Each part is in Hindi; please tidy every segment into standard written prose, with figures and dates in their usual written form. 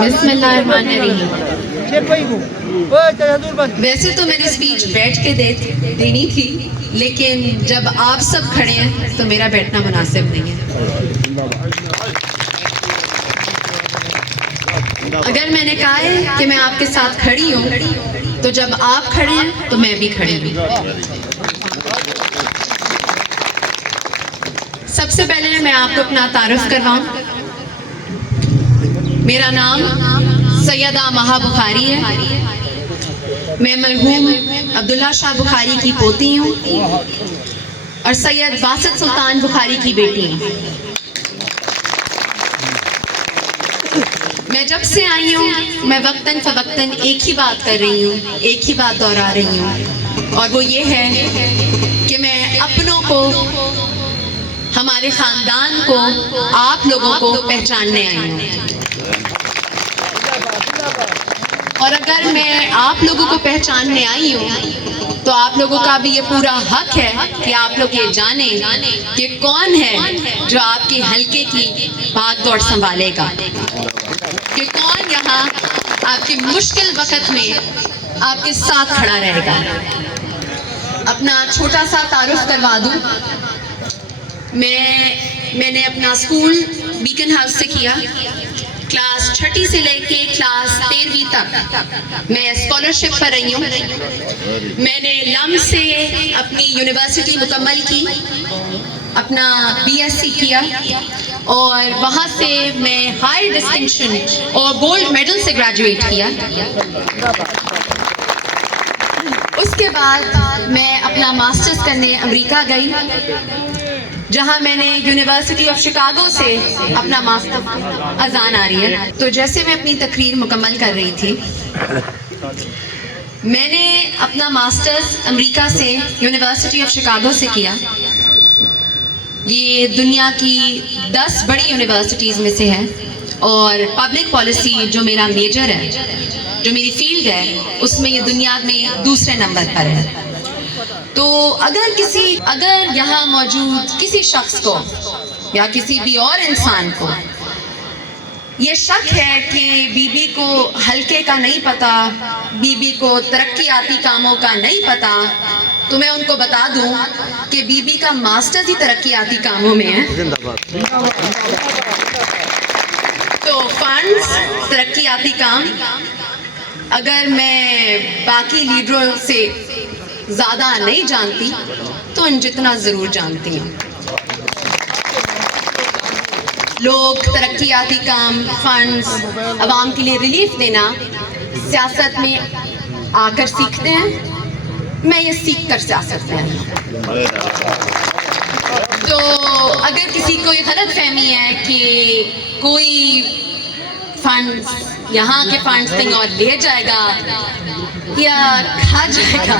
बिस्मिल्लाहिर्रहमानिर्रहीम। वैसे तो मेरी स्पीच बैठ के देनी थी, लेकिन जब आप सब खड़े हैं तो मेरा बैठना मुनासिब नहीं है। अगर मैंने कहा है कि मैं आपके साथ खड़ी हूँ, तो जब आप खड़े हैं तो मैं भी खड़ी हूँ। सबसे पहले मैं आपको अपना तारुफ करवाऊं। मेरा नाम सैयदा महा बुखारी है। मैं मरहूम अब्दुल्ला शाह बुखारी की पोती हूँ और सैयद बासित सुल्तान बुखारी की बेटी हूँ। मैं जब से आई हूँ मैं वक्तन फवक्तन एक ही बात कर रही हूँ, एक ही बात दोहरा रही हूँ, और वो ये है कि मैं अपनों को, हमारे ख़ानदान को, आप लोगों को पहचानने आई हूँ। और अगर मैं आप लोगों को पहचानने आई हूँ तो आप लोगों का भी ये पूरा हक है कि आप लोग ये जाने कि कौन है जो आपके हलके की भाग दौड़ संभालेगा, कि कौन यहाँ आपके मुश्किल वक्त में आपके साथ खड़ा रहेगा। अपना छोटा सा तारुफ करवा दूँ। मैंने अपना स्कूल बीकन हाउस से किया। क्लास 6ठी से लेके क्लास 13वीं तक मैं स्कॉलरशिप पर रही हूँ। मैंने लम से अपनी यूनिवर्सिटी मुकम्मल की, अपना BSc किया और वहाँ से मैं हाई डिस्टिंक्शन और गोल्ड मेडल से ग्रेजुएट किया। उसके बाद मैं अपना मास्टर्स करने अमेरिका गई, जहां मैंने यूनिवर्सिटी ऑफ शिकागो से अपना मास्टर, अजान आ रही है। तो जैसे मैं अपनी तकरीर मुकम्मल कर रही थी, मैंने अपना मास्टर्स अमेरिका से यूनिवर्सिटी ऑफ शिकागो से किया। ये दुनिया की 10 बड़ी यूनिवर्सिटीज़ में से है और पब्लिक पॉलिसी जो मेरा मेजर है, जो मेरी फील्ड है, उसमें ये दुनिया में दूसरे नंबर पर है। तो अगर यहाँ मौजूद किसी शख्स को या किसी भी और इंसान को ये शक है कि बीबी को हल्के का नहीं पता, बीबी को तरक्याती कामों का नहीं पता, तो मैं उनको बता दूं कि बीबी का मास्टर्स ही तरक्याती कामों में है। तो फंड्स, तरक्याती काम, अगर मैं बाकी लीडरों से ज़्यादा नहीं जानती तो उन जितना ज़रूर जानती हूँ। लोग तरक्याती काम, फंड्स, आवाम के लिए रिलीफ देना सियासत में आकर सीखते हैं। मैं ये सीख कर सियासत में हूँ। तो अगर किसी को ये गलत फहमी है कि कोई फंड्स, यहाँ के फंड्स कहीं और ले जाएगा या खा जाएगा,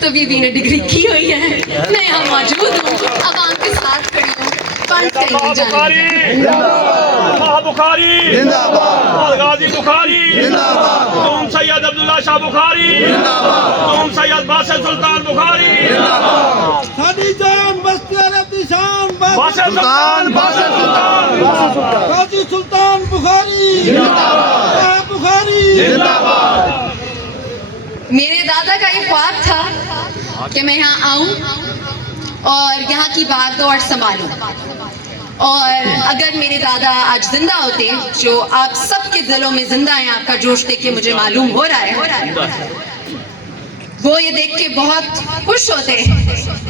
तो बीबी ने डिग्री की हुई है, मैं यहाँ मौजूद हूँ, आवाम के साथ खड़ी हूँ। बुखारी गाजी बुखारी, तुम सैयद अब्दुल्ला शाह बुखारी, तुम सैयद बासित सुल्तान बुखारी, साडी जान बस्तियां दी शान बासित सुल्तान, गाजी सुल्तान बुखारी जिंदाबाद, बुखारी जिंदाबाद। मेरे दादा का ये ख्वाब था कि मैं यहाँ आऊँ और यहाँ की भागदौड़ संभालूं। और अगर मेरे दादा आज जिंदा होते, जो आप सबके दिलों में जिंदा हैं, आपका जोश देख के मुझे मालूम हो रहा है, वो ये देख के बहुत खुश होते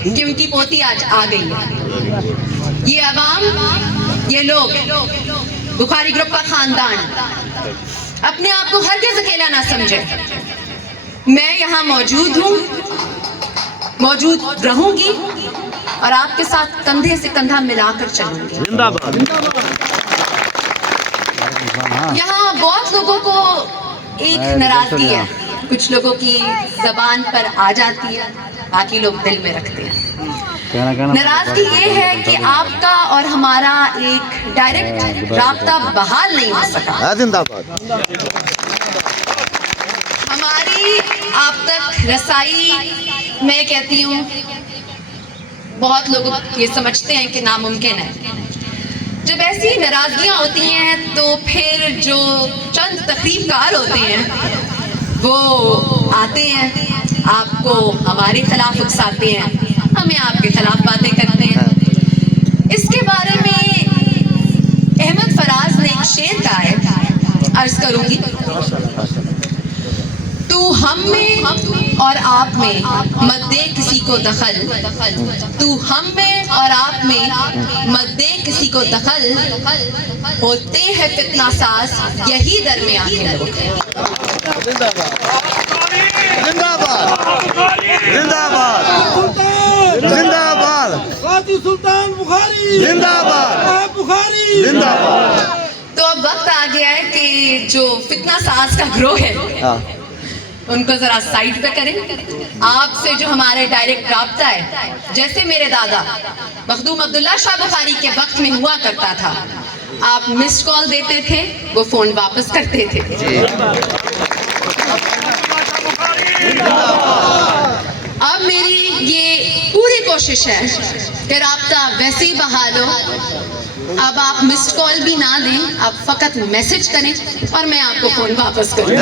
कि उनकी पोती आज आ गई है। ये अवाम, ये लोग, बुखारी ग्रुप का खानदान अपने आप को हरगिज़ अकेला ना समझे। मैं यहाँ मौजूद हूँ, मौजूद रहूंगी और आपके साथ कंधे से कंधा मिलाकर चलूंगी। जिंदाबाद। यहाँ बहुत लोगों को एक नाराजगी है, कुछ लोगों की जबान पर आ जाती है, बाकी लोग दिल में रखते हैं। नाराजगी ये है कि आपका और हमारा एक डायरेक्ट राब्ता बहाल नहीं हो सका। जिंदाबाद। हमारी आप तक रसाई, मैं कहती हूँ, बहुत लोग ये समझते हैं कि नामुमकिन है, जब ऐसी नाराजगियां होती हैं तो फिर जो चंद तकरीबकार होते हैं वो आते हैं, आपको हमारे खिलाफ उकसाते हैं, हमें आपके खिलाफ बातें करते हैं। इसके बारे में अहमद फराज ने एक शेर कहा है, अर्ज करूंगी। तू हम में और आप में मत दे किसी को दखल, तू हम में और आप में मत दे किसी को दखल, होते हैं फितना साज यही दरमियान के लोग। जिंदाबाद जिंदाबाद सुल्तान जिंदाबाद गाजी सुल्तान बुखारी जिंदाबाद बुखारी जिंदाबाद। तो अब वक्त आ गया है कि जो फितना साज का ग्रोह है उनको जरा साइड पे करें। आपसे जो हमारे डायरेक्ट राब्ता है, जैसे मेरे दादा मखदूम अब्दुल्ला शाह बुखारी के वक्त में हुआ करता था, आप मिस्ड कॉल देते थे, वो फोन वापस करते थे। अब मेरी ये पूरी कोशिश है कि राब्ता वैसे ही बहाल हो। अब आप मिस्ड कॉल भी ना दें, आप फकत मैसेज करें और मैं आपको फोन वापस करूं।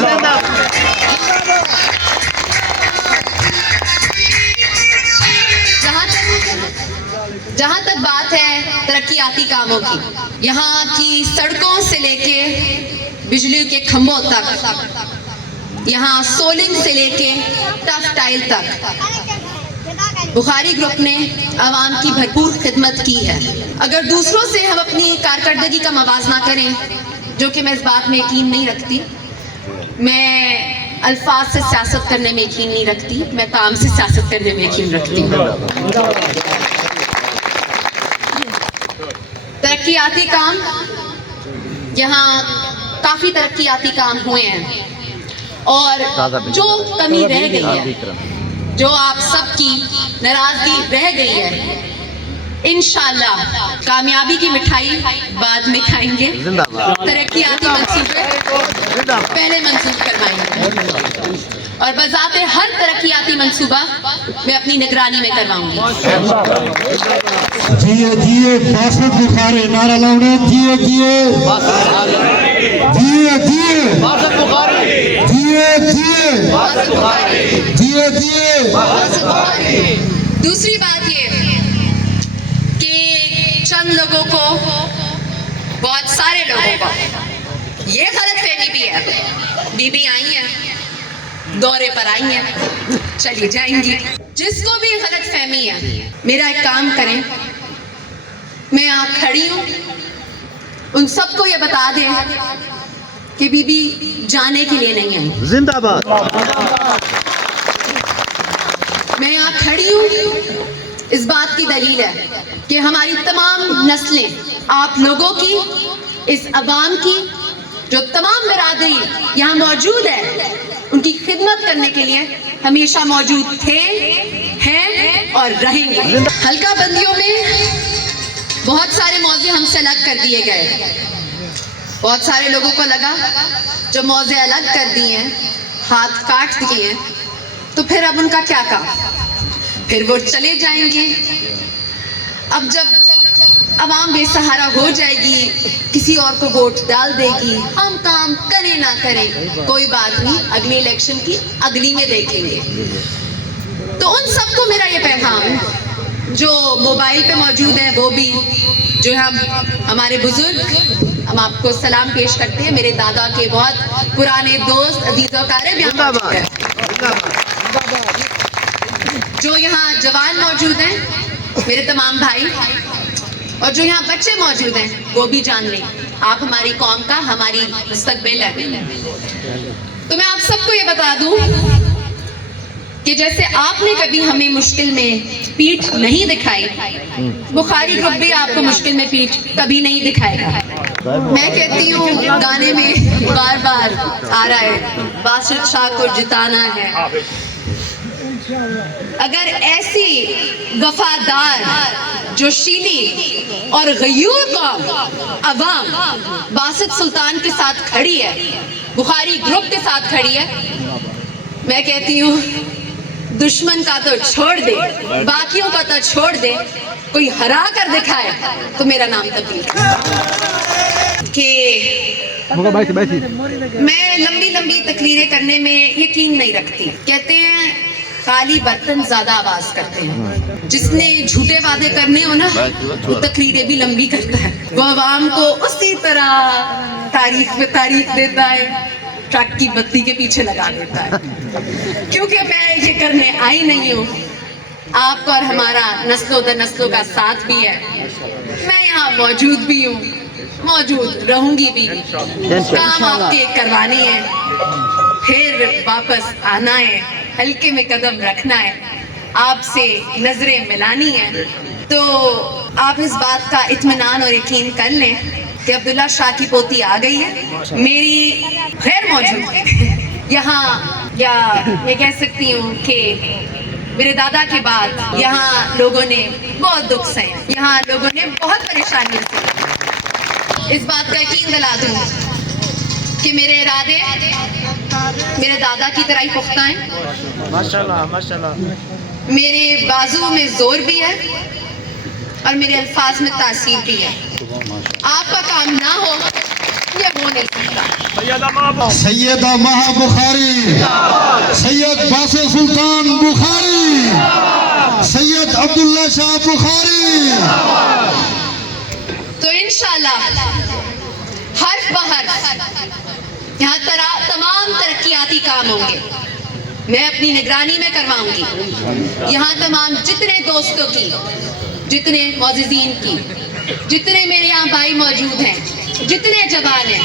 जहां तक बात है तरक्याती कामों की, यहाँ की सड़कों से लेके बिजली के खंभों तक, यहाँ सोलिंग से लेके टफ टाइल तक बुखारी ग्रुप ने आवाम की भरपूर खिदमत की है। अगर दूसरों से हम अपनी कारकर्दगी का मवाजना करें, जो कि मैं इस बात में यकीन नहीं रखती, मैं अल्फाज से सियासत करने में यकीन नहीं रखती, मैं काम से सियासत करने में यकीन रखती हूँ। तरक्याती काम, यहाँ काफ़ी तरक्याती काम हुए हैं और जो कमी रह गई है, जो आप सबकी नाराजगी रह गई है, इंशाल्लाह कामयाबी की मिठाई बाद में खाएंगे, तरक्याती मंसूबे पहले मंसूब करवाएंगे और बजाते हर तरक्याती मंसूबा मैं अपनी निगरानी में करवाऊंगी। जिए जिए बासत बुखारी नारा लाउने, जिए जिए जिए जिए जिए जिए जिए। दूसरी बात ये कि चंद लोगों को, बहुत सारे लोगों को ये गलतफहमी भी है, बीबी आई है, दौरे पर आई हैं, चली जाएंगी। जिसको भी गलतफहमी है, मेरा एक काम करें, मैं यहाँ खड़ी हूँ, उन सबको ये बता दें कि बीबी जाने के लिए नहीं आई। जिंदाबाद। मैं यहाँ खड़ी हूँ, इस बात की दलील है कि हमारी तमाम नस्लें, आप लोगों की, इस अवाम की, जो तमाम बिरादरी यहाँ मौजूद है, उनकी खिदमत करने के लिए हमेशा मौजूद थे, हैं और रहेंगे। हल्का बंदियों में बहुत सारे मौजे हमसे अलग कर दिए गए। बहुत सारे लोगों को लगा जो मौजे अलग कर दिए हैं, हाथ काट दिए हैं, तो फिर अब उनका क्या काम, फिर वो चले जाएंगे। अब जब अवाम बेसहारा हो जाएगी, किसी और को वोट डाल देगी, हम काम करें ना करें कोई बात नहीं, अगली इलेक्शन की अगली में देखेंगे। तो उन सबको मेरा ये पैगाम, जो मोबाइल पे मौजूद है वो भी, जो हम हमारे बुजुर्ग, हम आपको सलाम पेश करते हैं, मेरे दादा के बहुत पुराने दोस्त, अजीज और कारब यहाँ मौजूद हैं, जो यहाँ जवान मौजूद हैं, मेरे तमाम भाई, और जो यहाँ बच्चे मौजूद हैं, वो भी जान लें आप हमारी कौम का, हमारी मुस्तकबिल है। तो मैं आप सबको ये बता दूं कि जैसे आपने कभी हमें मुश्किल में पीठ नहीं दिखाई, बुखारी ग्रुप भी आपको मुश्किल में पीठ कभी नहीं दिखाएगा। मैं कहती हूँ, गाने में बार बार आ रहा है, बासत शाह को जिताना है। अगर ऐसी वफादार, जोशीली और गयूर कौम अवाम बासत सुल्तान के साथ खड़ी है, बुखारी ग्रुप के साथ खड़ी है, मैं कहती हूँ दुश्मन का तो छोड़ दे, बाकियों का तो छोड़ दे, कोई हरा कर दिखाए तो मेरा नाम तब्दील कि मैं लंबी लंबी तकरीरें करने में यकीन नहीं रखती। कहते हैं खाली बर्तन ज्यादा आवाज करते हैं। जिसने झूठे वादे करने हो ना वो तकरीरें भी लंबी करता है। वो आवाम को उसी तरह तारीख पे तारीख देता है, ट्रक की बत्ती के पीछे लगा देता है। क्योंकि मैं ये करने आई नहीं हूँ, आपका और हमारा नस्लों दर नस्लों का साथ भी है। मैं यहाँ मौजूद भी हूँ, मौजूद रहूंगी भी। काम आपके करवाने हैं, फिर वापस आना है, हल्के में कदम रखना है, आपसे नजरें मिलानी है। तो आप इस बात का इत्मीनान और यकीन कर लें कि अब्दुल्ला शाह की पोती आ गई है। मेरी गैर मौजूदगी यहाँ, या ये कह सकती हूँ कि मेरे दादा के बाद यहाँ लोगों ने बहुत दुख सहे, यहाँ लोगों ने बहुत परेशानियां सही। इस बात का यकीन दिला दूँ कि मेरे इरादे मेरे दादा की तरह ही पुख्ता हैं। माशाल्लाह माशाल्लाह। मेरे बाजू में जोर भी है और मेरे अल्फाज में तासीर भी है। आपका काम ना हो ये हो नहीं सकता। सैयदा महा बुखारी, सैयद बासे सुल्तान बुखारी, सैयद अब्दुल्ला शाह बुखारी। तो इंशाल्लाह हर्फ बहर्फ यहाँ तमाम तरक्याती काम होंगे, मैं अपनी निगरानी में करवाऊंगी। यहाँ तमाम जितने दोस्तों की, जितने मौजूदीन की, जितने मेरे यहाँ भाई मौजूद हैं, जितने जवान हैं,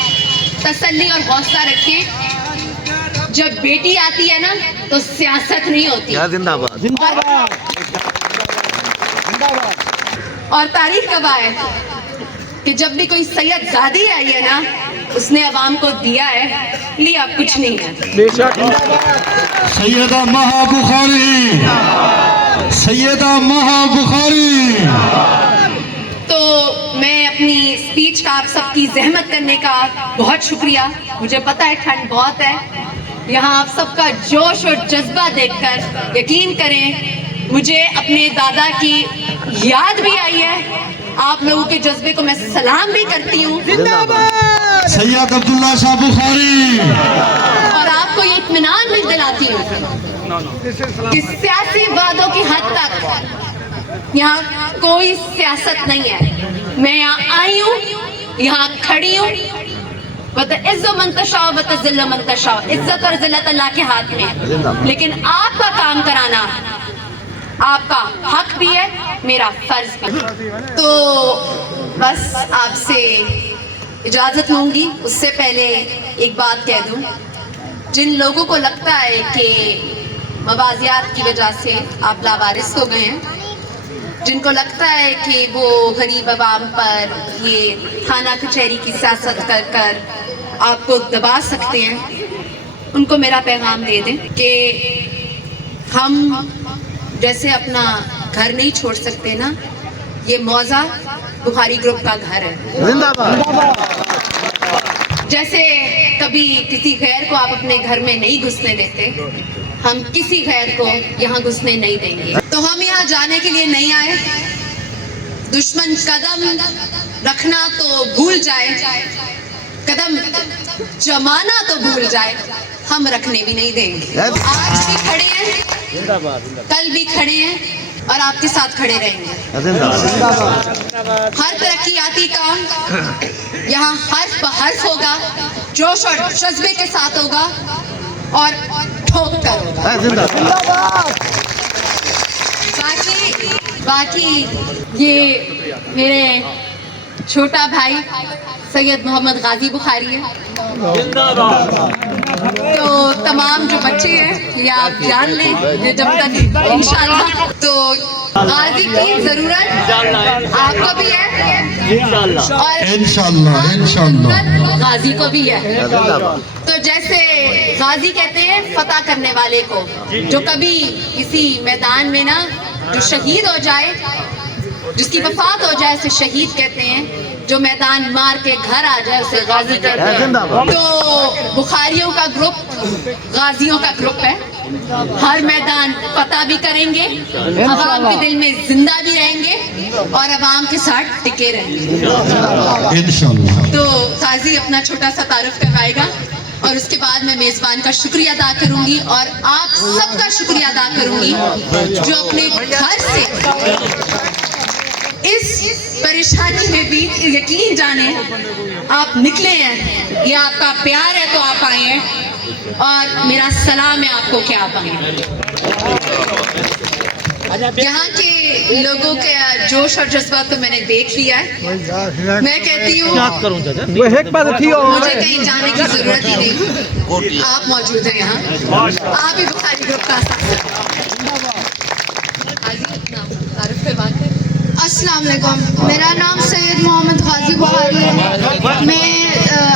तसल्ली और हौसला रखें। जब बेटी आती है ना तो सियासत नहीं होती। और तारीख कब आए कि जब भी कोई सैयदजादी आई है ना उसने अवाम को दिया है, लिया कुछ नहीं है। सैयदा महा बुखारी, सैयदा महा बुखारी। तो मैं अपनी स्पीच का आप सबकी जहमत करने का बहुत शुक्रिया। मुझे पता है ठंड बहुत है, यहाँ आप सबका जोश और जज्बा देखकर यकीन करें मुझे अपने दादा की याद भी आई है। आप लोगों के जज्बे को मैं सलाम भी करती हूँ। सैयद अब्दुल्ला शाह बुखारी। और आपको ये इत्मीनान भी दिलाती हूँ कि सियासी वादों की हद तक यहाँ कोई सियासत नहीं है। मैं यहाँ आई हूँ, यहाँ खड़ी हूँ। इज्जत मंतशा वतज़िल्ल मंतशा, इज्जत और जिल्लत अल्लाह के हाथ में है। लेकिन आपका काम कराना आपका हक भी है, मेरा फर्ज भी। तो बस आपसे इजाजत लूंगी। उससे पहले एक बात कह दूं, जिन लोगों को लगता है कि मवाजियात की वजह से आप लावारिस हो गए हैं, जिनको लगता है कि वो गरीब आवाम पर ये थाना कचहरी की सियासत कर कर आपको दबा सकते हैं, उनको मेरा पैगाम दे दें कि हम जैसे अपना घर नहीं छोड़ सकते ना, ये मौजा बुखारी ग्रुप का घर है। जैसे कभी किसी गैर को आप अपने घर में नहीं घुसने देते, हम किसी गैर को यहाँ घुसने नहीं देंगे। तो हम यहाँ जाने के लिए नहीं आए। दुश्मन कदम रखना तो भूल जाए, कदम जमाना तो भूल जाए, हम रखने भी नहीं देंगे। आज भी खड़े हैं, कल भी खड़े हैं और आपके साथ खड़े रहेंगे। हर तरक्याती काम यहाँ हर्फ बहर्फ होगा, जोश और जज्बे के साथ होगा और ठोक कर होगा। बाकी ये मेरे छोटा भाई सैयद मोहम्मद गाजी बुखारी है। तो तमाम जो बच्चे हैं ये आप जान लें, ये जब तक इंशाल्लाह। तो गाजी की जरूरत आपको भी है और इंशाल्लाह गाजी को भी है। तो जैसे गाजी कहते हैं फतह करने वाले को, जो कभी किसी मैदान में ना जो शहीद हो जाए, जिसकी वफात हो जाए उसे शहीद कहते हैं। जो मैदान मार के घर आ जाए उसे गाजी कहते हैं। तो बुखारियों का ग्रुप गाजियों का ग्रुप है। हर मैदान फतह भी करेंगे, अवाम के दिल में जिंदा भी रहेंगे और अवाम के साथ टिके रहेंगे। इंशाल्लाह। तो काजी अपना छोटा सा तारुफ करवाएगा और उसके बाद मैं मेजबान का शुक्रिया अदा करूंगी और आप सबका शुक्रिया अदा करूंगी जो अपने घर से इस परेशानी में भी यकीन जाने आप निकले हैं। ये आपका प्यार है तो आप आए हैं और मेरा सलाम है आपको कि आप आए हैं। यहाँ के लोगों के जोश और जज्बा तो मैंने देख लिया है। मैं कहती हूँ मुझे कहीं जाने की जरूरत ही नहीं, आप मौजूद हैं यहाँ, आप ही बुखारी ग्रुप का अस्सलाम वालेकुम। मेरा नाम सैयद मोहम्मद गाजी बुखारी है। मैं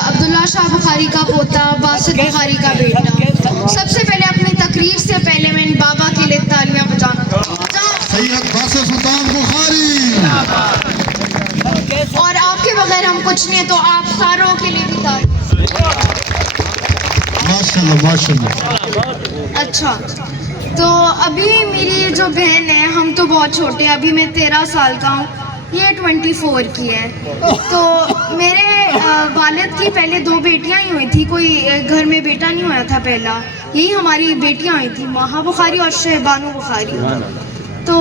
अब्दुल्ला शाह बुखारी का पोता, बासित बुखारी का बेटा। सबसे पहले अपनी तकरीर से पहले मैं इन बाबा के लिए तालियां बजाना सैयद बासित सुल्तान बुखारी। और आपके बगैर हम कुछ नहीं, तो आप सारों के लिए भी तालियां। माशाल्लाह माशाल्लाह। अच्छा, तो अभी मेरी जो बहन है, हम तो बहुत छोटे हैं, अभी मैं 13 साल का हूँ, ये 24 की है। तो मेरे वालिद की पहले 2 बेटियाँ ही हुई थी, कोई घर में बेटा नहीं हुआ था पहला। यही हमारी बेटियाँ हुई थी, महा बुखारी और शहबानो बुखारी। तो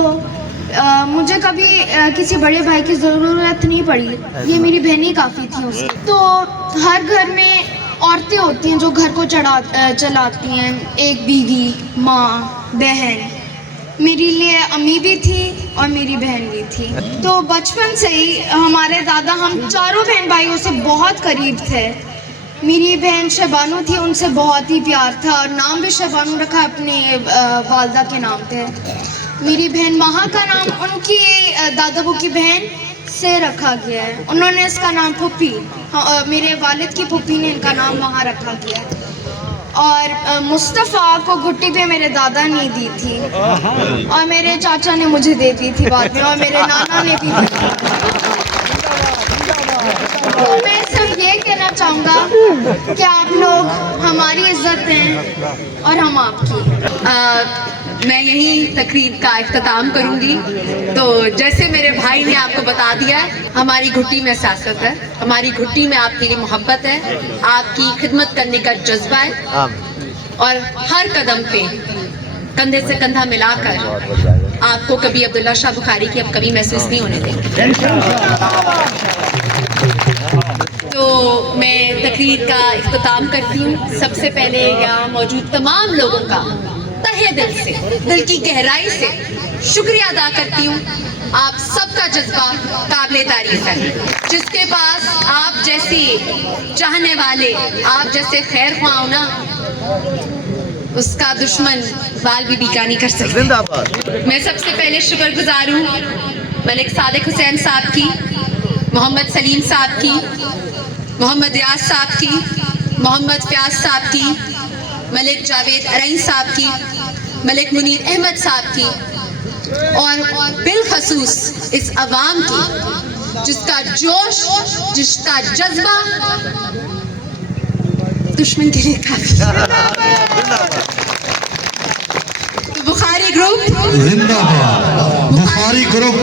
मुझे कभी किसी बड़े भाई की ज़रूरत नहीं पड़ी, ये मेरी बहन ही काफ़ी थी उसकी। तो हर घर में औरतें होती हैं जो घर को चलाती हैं, एक बीवी, माँ, बहन। मेरे लिए अम्मी भी थी और मेरी बहन भी थी। तो बचपन से ही हमारे दादा हम चारों बहन भाइयों से बहुत करीब थे। मेरी बहन शबानू थी, उनसे बहुत ही प्यार था और नाम भी शबानू रखा अपने वालदा के नाम पे। मेरी बहन महा का नाम उनकी दादाबू की बहन से रखा गया है, उन्होंने इसका नाम फुप्पी, मेरे वालिद की फुप्पी ने इनका नाम महा रखा गया है। और मुस्तफ़ा को घुट्टी पे मेरे दादा ने दी थी और मेरे चाचा ने मुझे दे दी थी बाद में, और मेरे नाना ने भी दी थी। तो मैं सिर्फ ये कहना चाहूँगा कि आप लोग हमारी इज्जत हैं और हम आपकी। मैं यही तकरीर का इख्तिताम करूंगी। तो जैसे मेरे भाई ने आपको बता दिया, हमारी घुट्टी में सियासत है, हमारी घुट्टी में आपके लिए मोहब्बत है, आपकी खिदमत करने का जज्बा है और हर कदम पे कंधे से कंधा मिलाकर आपको कभी अब्दुल्ला शाह बुखारी की अब कभी महसूस नहीं होने देंगे। तो मैं तकरीर का इख्तिताम करती हूँ। सबसे पहले यहाँ मौजूद तमाम लोगों का तहे दिल से, दिल की गहराई से शुक्रिया अदा करती हूँ। आप सबका जज्बा काबिले तारीफ है। जिसके पास आप जैसे चाहने वाले, आप जैसे खैर ख्वाह हो ना, उसका दुश्मन बाल भी बीका नहीं कर सकते। मैं सबसे पहले शुक्रगुजार हूँ मलिक सादिक हुसैन साहब की, मोहम्मद सलीम साहब की, मोहम्मद रियाज साहब की, मोहम्मद फयाज साहब की, मलिक जावेद अरई साहब की, मलिक मुनीर अहमद साहब की और बिलखसूस इस अवाम की जिसका जोश, जिसका जज्बा दुश्मन के लिए काफी। तो बुखारी ग्रुप जिंदाबाद, बुखारी ग्रुप।